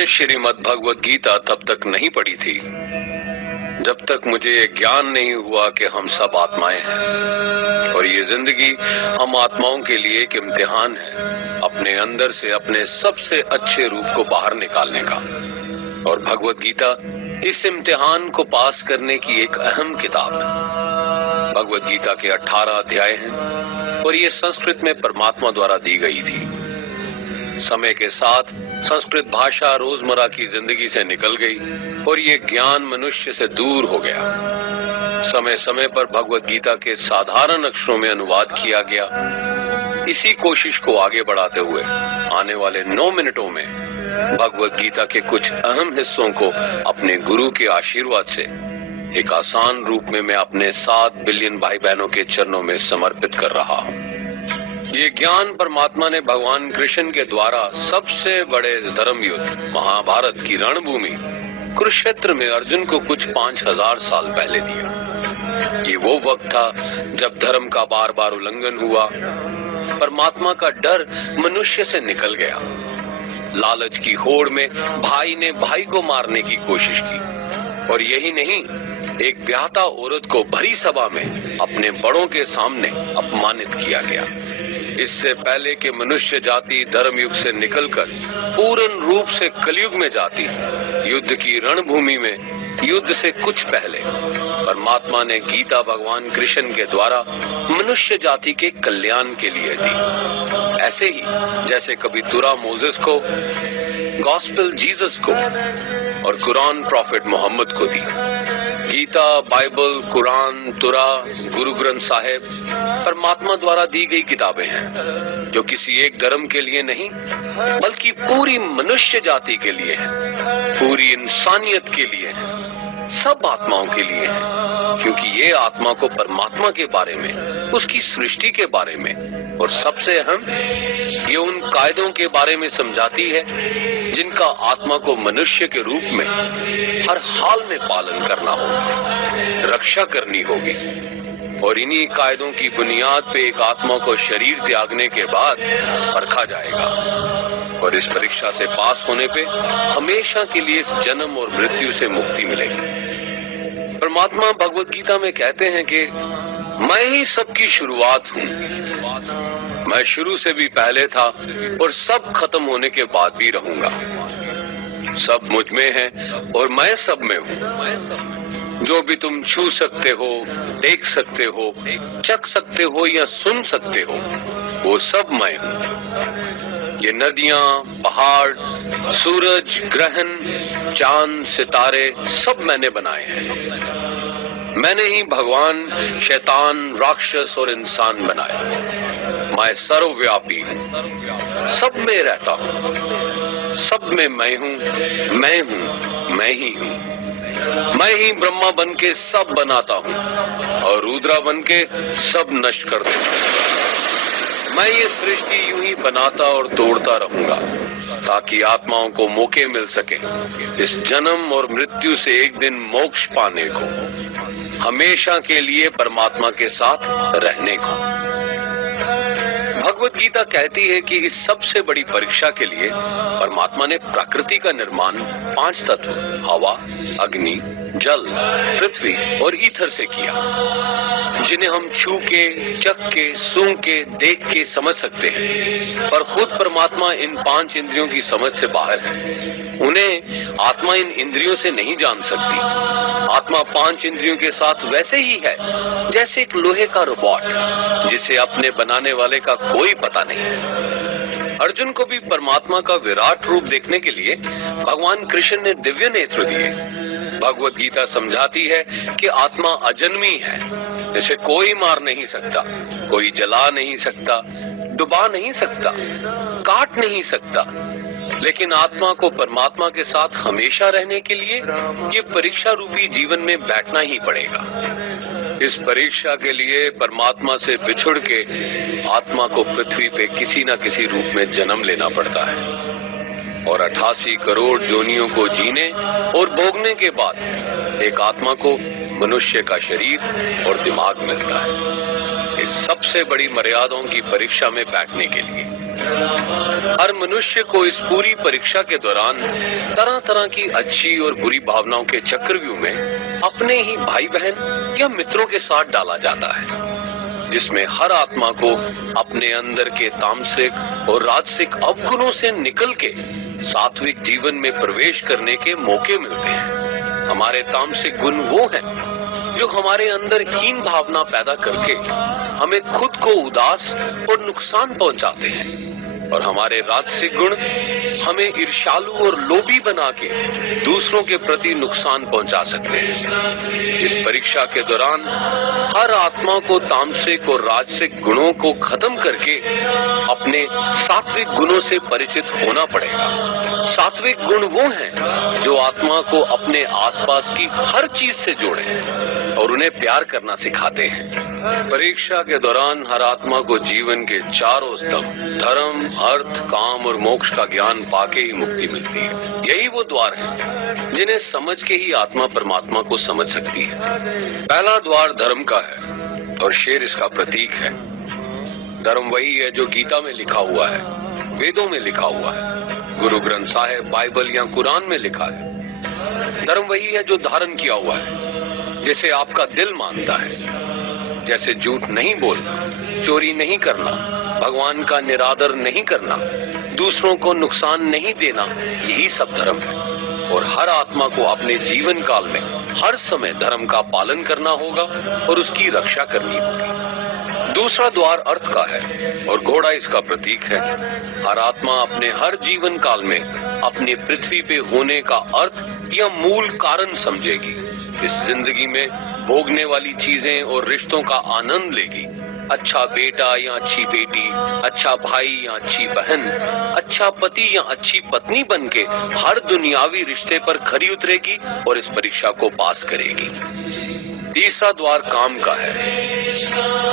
मैंने श्रीमद् भगवत गीता तब तक नहीं पढ़ी थी जब तक मुझे ये ज्ञान नहीं हुआ कि हम सब आत्माएं हैं और ये जिंदगी हम आत्माओं के लिए एक इम्तिहान है अपने अंदर से अपने सबसे अच्छे रूप को बाहर निकालने का। और भगवत गीता इस इम्तिहान को पास करने की एक अहम किताब है। भगवत गीता के 18 अध्याय हैं और ये संस्कृत में परमात्मा द्वारा दी गई थी। समय के साथ संस्कृत भाषा रोजमर्रा की जिंदगी से निकल गई और ये ज्ञान मनुष्य से दूर हो गया। समय समय पर भगवत गीता के साधारण अक्षरों में अनुवाद किया गया। इसी कोशिश को आगे बढ़ाते हुए आने वाले 9 मिनटों में भगवत गीता के कुछ अहम हिस्सों को अपने गुरु के आशीर्वाद से एक आसान रूप में मैं अपने 7 बिलियन भाई बहनों के चरणों में समर्पित कर रहा हूँ। ये ज्ञान परमात्मा ने भगवान कृष्ण के द्वारा सबसे बड़े धर्म युद्ध महाभारत की रणभूमि कुरुक्षेत्र में अर्जुन को कुछ 5000 साल पहले दिया। ये वो वक्त था जब धर्म का बार बार उल्लंघन हुआ, परमात्मा का डर मनुष्य से निकल गया। लालच की होड़ में भाई ने भाई को मारने की कोशिश की और यही नहीं, एक ब्याहता औरत को भरी सभा में अपने बड़ों के सामने अपमानित किया गया। इससे पहले कि मनुष्य जाति धर्म युग से निकलकर पूर्ण रूप से कलयुग में जाती, युद्ध की रणभूमि में युद्ध से कुछ पहले परमात्मा ने गीता भगवान कृष्ण के द्वारा मनुष्य जाति के कल्याण के लिए दी। ऐसे ही जैसे कभी तुरा मोसेस को, गॉस्पेल जीसस को और कुरान प्रॉफिट मोहम्मद को दी। गीता, बाइबल, कुरान, तुरा, गुरु ग्रंथ साहिब परमात्मा द्वारा दी गई किताबें हैं जो किसी एक धर्म के लिए नहीं बल्कि पूरी मनुष्य जाति के लिए है, पूरी इंसानियत के लिए है, सब आत्माओं के लिए है। क्योंकि ये आत्मा को परमात्मा के बारे में, उसकी सृष्टि के बारे में और सबसे अहम ये उन कायदों के बारे में समझाती है जिनका आत्मा को मनुष्य के रूप में हर हाल में पालन करना होगा, रक्षा करनी होगी। और इन्हीं कायदों की बुनियाद पे एक आत्मा को शरीर त्यागने के बाद परखा जाएगा और इस परीक्षा से पास होने पे हमेशा के लिए इस जन्म और मृत्यु से मुक्ति मिलेगी। परमात्मा भगवत गीता में कहते हैं कि मैं ही सबकी शुरुआत हूँ, मैं शुरू से भी पहले था और सब खत्म होने के बाद भी रहूंगा। सब मुझ में है और मैं सब में हूँ। जो भी तुम छू सकते हो, देख सकते हो, चख सकते हो या सुन सकते हो, वो सब मैं हूँ। ये नदियाँ, पहाड़, सूरज, ग्रहण, चांद, सितारे सब मैंने बनाए हैं। मैंने ही भगवान, शैतान, राक्षस और इंसान बनाए। मैं सर्वव्यापी हूँ, सब में रहता हूँ, सब में मैं हूँ, मैं ही हूँ। मैं ही ब्रह्मा बन के सब बनाता हूँ और रुद्रा बन के सब नष्ट कर देता हूँ। मैं ये सृष्टि यूं ही बनाता और तोड़ता रहूंगा ताकि आत्माओं को मौके मिल सके इस जन्म और मृत्यु से एक दिन मोक्ष पाने को, हमेशा के लिए परमात्मा के साथ रहने को। भगवत गीता कहती है कि इस सबसे बड़ी परीक्षा के लिए परमात्मा ने प्रकृति का निर्माण 5 तत्व हवा, अग्नि, जल, पृथ्वी और ईथर से किया, जिन्हें हम छू के, चख के, सूंघ के, देख के समझ सकते हैं। पर खुद परमात्मा इन 5 इंद्रियों की समझ से बाहर है। उन्हें आत्मा इन इंद्रियों से नहीं जान सकती। आत्मा 5 इंद्रियों के साथ वैसे ही है जैसे एक लोहे का रोबोट जिसे अपने बनाने वाले का कोई पता नहीं। अर्जुन को भी परमात्मा का विराट रूप देखने के लिए भगवान कृष्ण ने दिव्य नेत्र दिए। भगवत गीता समझाती है कि आत्मा अजन्मी है, इसे कोई मार नहीं सकता, कोई जला नहीं सकता, डुबा नहीं सकता, काट नहीं सकता। लेकिन आत्मा को परमात्मा के साथ हमेशा रहने के लिए ये परीक्षा रूपी जीवन में बैठना ही पड़ेगा। इस परीक्षा के लिए परमात्मा से बिछुड़ के आत्मा को पृथ्वी पे किसी न किसी रूप में जन्म लेना पड़ता है और 88 करोड़ योनियों को जीने और भोगने के बाद एक आत्मा को मनुष्य का शरीर और दिमाग मिलता है। इस सबसे बड़ी मर्यादाओं की परीक्षा में बैठने के लिए हर मनुष्य को इस पूरी परीक्षा के दौरान तरह तरह की अच्छी और बुरी भावनाओं के चक्रव्यूह में अपने ही भाई बहन या मित्रों के साथ डाला जाता है, जिसमें हर आत्मा को अपने अंदर के तामसिक और राजसिक अवगुणों से निकल के सात्विक जीवन में प्रवेश करने के मौके मिलते हैं। हमारे तामसिक गुण वो हैं जो हमारे अंदर हीन भावना पैदा करके हमें खुद को उदास और नुकसान पहुंचाते हैं, और हमारे राजसिक गुण हमें ईर्ष्यालु और लोभी बना के दूसरों के प्रति नुकसान पहुंचा सकते हैं। इस परीक्षा के दौरान हर आत्मा को तामसिक और राजसिक गुणों को खत्म करके अपने सात्विक गुणों से परिचित होना पड़ेगा। सात्विक गुण वो हैं जो आत्मा को अपने आसपास की हर चीज से जोड़े और उन्हें प्यार करना सिखाते हैं। परीक्षा के दौरान हर आत्मा को जीवन के चारों स्तंभ धर्म, अर्थ, काम और मोक्ष का ज्ञान पाके ही मुक्ति मिलती है। यही वो द्वार है जिन्हें समझ के ही आत्मा परमात्मा को समझ सकती है। पहला द्वार धर्म का है और शेर इसका प्रतीक है। धर्म वही है जो गीता में लिखा हुआ है, वेदों में लिखा हुआ है, गुरु ग्रंथ साहिब, बाइबल या कुरान में लिखा है। धर्म वही है जो धारण किया हुआ है, जैसे आपका दिल मानता है, जैसे झूठ नहीं बोलना, चोरी नहीं करना, भगवान का निरादर नहीं करना, दूसरों को नुकसान नहीं देना, यही सब धर्म है। और हर आत्मा को अपने जीवन काल में हर समय धर्म का पालन करना होगा और उसकी रक्षा करनी होगी। दूसरा द्वार अर्थ का है और घोड़ा इसका प्रतीक है। हर आत्मा अपने हर जीवन काल में अपने पृथ्वी पे होने का अर्थ या मूल कारण समझेगी। इस जिंदगी में भोगने वाली चीजें और रिश्तों का आनंद लेगी। अच्छा बेटा या अच्छी बेटी, अच्छा भाई या अच्छी बहन, अच्छा पति या अच्छी पत्नी बनके हर दुनियावी रिश्ते पर खरी उतरेगी और इस परीक्षा को पास करेगी। तीसरा द्वार काम का है।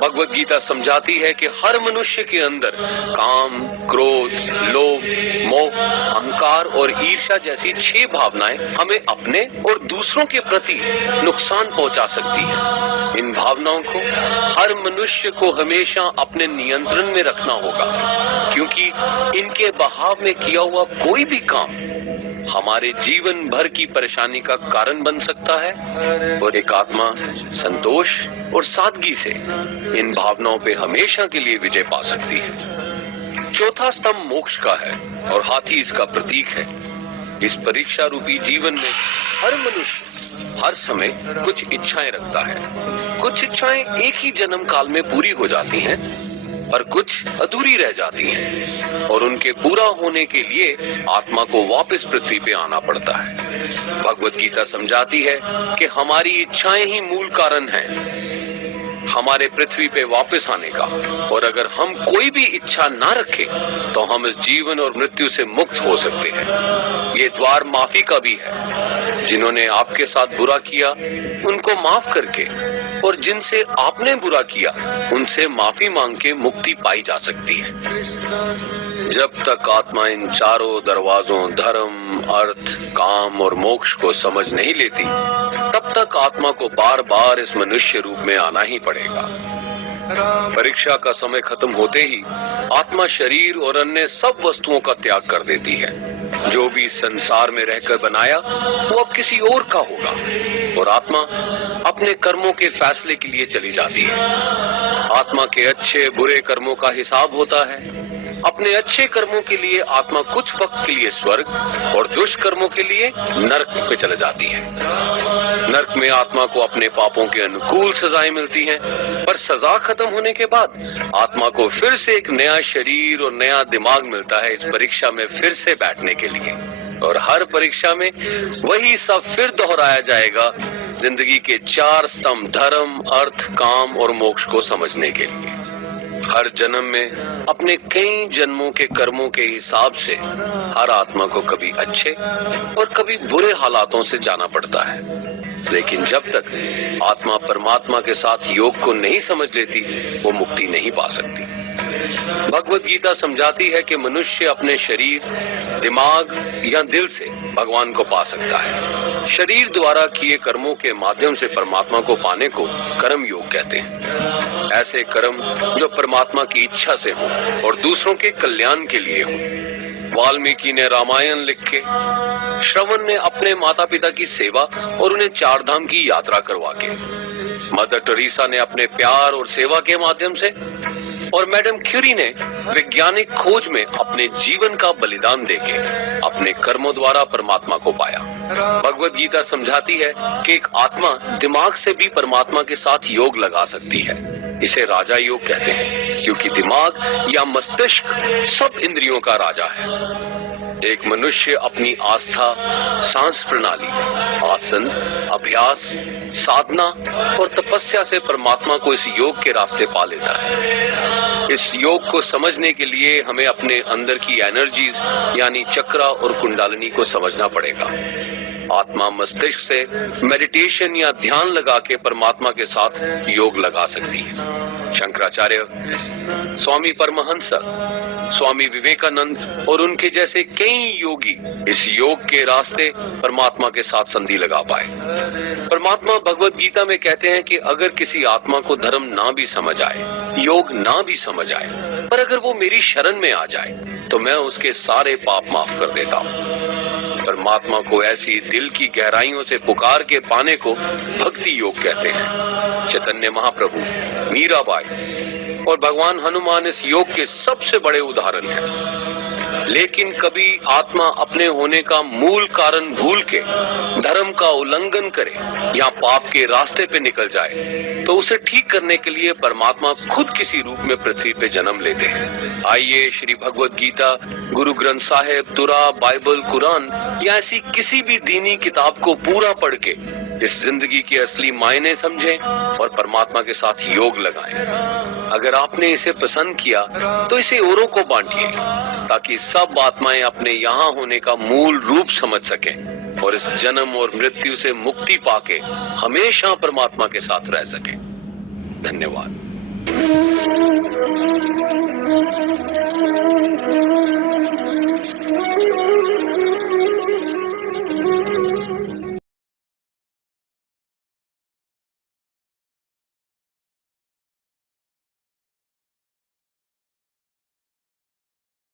भगवत गीता समझाती है कि हर मनुष्य के अंदर काम, क्रोध, लोभ, मोह, अहंकार और ईर्ष्या जैसी 6 भावनाएं हमें अपने और दूसरों के प्रति नुकसान पहुंचा सकती हैं। इन भावनाओं को हर मनुष्य को हमेशा अपने नियंत्रण में रखना होगा, क्योंकि इनके बहाव में किया हुआ कोई भी काम हमारे जीवन भर की परेशानी का कारण बन सकता है। और एक आत्मा संतोष और सादगी से इन भावनाओं पे हमेशा के लिए विजय पा सकती है। चौथा स्तंभ मोक्ष का है और हाथी इसका प्रतीक है। इस परीक्षा रूपी जीवन में हर मनुष्य हर समय कुछ इच्छाएं रखता है। कुछ इच्छाएं एक ही जन्म काल में पूरी हो जाती हैं और कुछ अधूरी रह जाती हैं, और उनके पूरा होने के लिए आत्मा को वापस पृथ्वी पे आना पड़ता है। भगवत गीता समझाती है कि हमारी इच्छाएं ही मूल कारण हैं हमारे पृथ्वी पे वापस आने का, और अगर हम कोई भी इच्छा ना रखें तो हम इस जीवन और मृत्यु से मुक्त हो सकते हैं। ये द्वार माफी का भी है। जिन्होंने आपके साथ बुरा किया उनको माफ करके, और जिनसे आपने बुरा किया उनसे माफी मांग के मुक्ति पाई जा सकती है। जब तक आत्मा इन चारों दरवाजों धर्म, अर्थ, काम और मोक्ष को समझ नहीं लेती, तब तक आत्मा को बार बार इस मनुष्य रूप में आना ही पड़ेगा। परीक्षा का समय खत्म होते ही आत्मा शरीर और अन्य सब वस्तुओं का त्याग कर देती है। जो भी संसार में रहकर बनाया वो अब किसी और का होगा, और आत्मा अपने कर्मों के फैसले के लिए चली जाती है। आत्मा के अच्छे बुरे कर्मों का हिसाब होता है। अपने अच्छे कर्मों के लिए आत्मा कुछ वक्त के लिए स्वर्ग और दुष्कर्मों के लिए नरक पे चले जाती है। नरक में आत्मा को अपने पापों के अनुकूल सजाएं मिलती हैं, पर सजा खत्म होने के बाद आत्मा को फिर से एक नया शरीर और नया दिमाग मिलता है इस परीक्षा में फिर से बैठने के लिए। और हर परीक्षा में वही सब फिर दोहराया जाएगा, जिंदगी के 4 स्तंभ धर्म, अर्थ, काम और मोक्ष को समझने के लिए। हर जन्म में अपने कई जन्मों के कर्मों के हिसाब से हर आत्मा को कभी अच्छे और कभी बुरे हालातों से जाना पड़ता है। लेकिन जब तक आत्मा परमात्मा के साथ योग को नहीं समझ लेती, वो मुक्ति नहीं पा सकती। भगवत गीता समझाती है कि मनुष्य अपने शरीर, दिमाग या दिल से भगवान को पा सकता है। शरीर द्वारा किए कर्मों के माध्यम से परमात्मा को पाने को कर्म योग कहते हैं। ऐसे कर्म जो परमात्मा की इच्छा से हो और दूसरों के कल्याण के लिए हो। वाल्मीकि ने रामायण लिख के, श्रवण ने अपने माता पिता की सेवा और उन्हें चार धाम की यात्रा करवा के, मदर टेरेसा ने अपने प्यार और सेवा के माध्यम से, और मैडम क्यूरी ने वैज्ञानिक खोज में अपने जीवन का बलिदान देके अपने कर्मों द्वारा परमात्मा को पाया। भगवत गीता समझाती है कि एक आत्मा दिमाग से भी परमात्मा के साथ योग लगा सकती है। इसे राजा योग कहते हैं, क्योंकि दिमाग या मस्तिष्क सब इंद्रियों का राजा है। एक मनुष्य अपनी आस्था, सांस प्रणाली, आसन, अभ्यास, साधना और तपस्या से परमात्मा को इस योग के रास्ते पा लेता है। इस योग को समझने के लिए हमें अपने अंदर की एनर्जीज यानी चक्रा और कुंडलिनी को समझना पड़ेगा। आत्मा मस्तिष्क से मेडिटेशन या ध्यान लगा के परमात्मा के साथ योग लगा सकती है। शंकराचार्य, स्वामी परमहंस, स्वामी विवेकानंद और उनके जैसे कई योगी इस योग के रास्ते परमात्मा के साथ संधि लगा पाए। परमात्मा भगवत गीता में कहते हैं कि अगर किसी आत्मा को धर्म ना भी समझ आए, योग ना भी समझ आए, पर अगर वो मेरी शरण में आ जाए तो मैं उसके सारे पाप माफ कर देता हूँ। परमात्मा को ऐसी दिल की गहराइयों से पुकार के पाने को भक्ति योग कहते हैं। चैतन्य महाप्रभु, मीराबाई और भगवान हनुमान इस योग के सबसे बड़े उदाहरण हैं। लेकिन कभी आत्मा अपने होने का मूल कारण भूल के धर्म का उल्लंघन करे या पाप के रास्ते पे निकल जाए तो उसे ठीक करने के लिए परमात्मा खुद किसी रूप में पृथ्वी पे जन्म लेते हैं। आइए श्री भगवत गीता, गुरु ग्रंथ साहिब, तुरा, बाइबल, कुरान या ऐसी किसी भी दीनी किताब को पूरा पढ़ के इस जिंदगी के असली मायने समझें और परमात्मा के साथ योग लगाएं। अगर आपने इसे पसंद किया तो इसे औरों को बांटिए ताकि सब आत्माएं अपने यहाँ होने का मूल रूप समझ सकें और इस जन्म और मृत्यु से मुक्ति पाके हमेशा परमात्मा के साथ रह सकें। धन्यवाद।